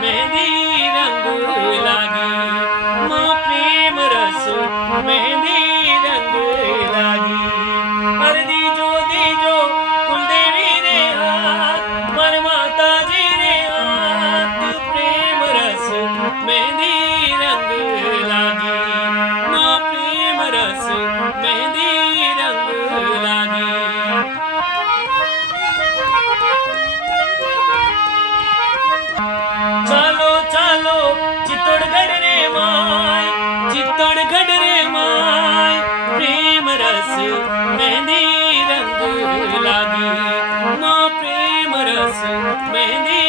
मेहंदी रंग लागी, माँ प्रेम रस मेहंदी रंग लागी। अरे दीजो कुलदेवी रे हाथ, मन माता जी रे हाथ, प्रेम रस मेहंदी रंग लागी, माँ प्रेम रस मेहंदी रंग लागी। चालो चालो चित्तौड़गढ़ रे माय, चित्तौड़गढ़ रे माय, प्रेम रस मेहंदी रंग लागी, माँ प्रेम रस मेहंदी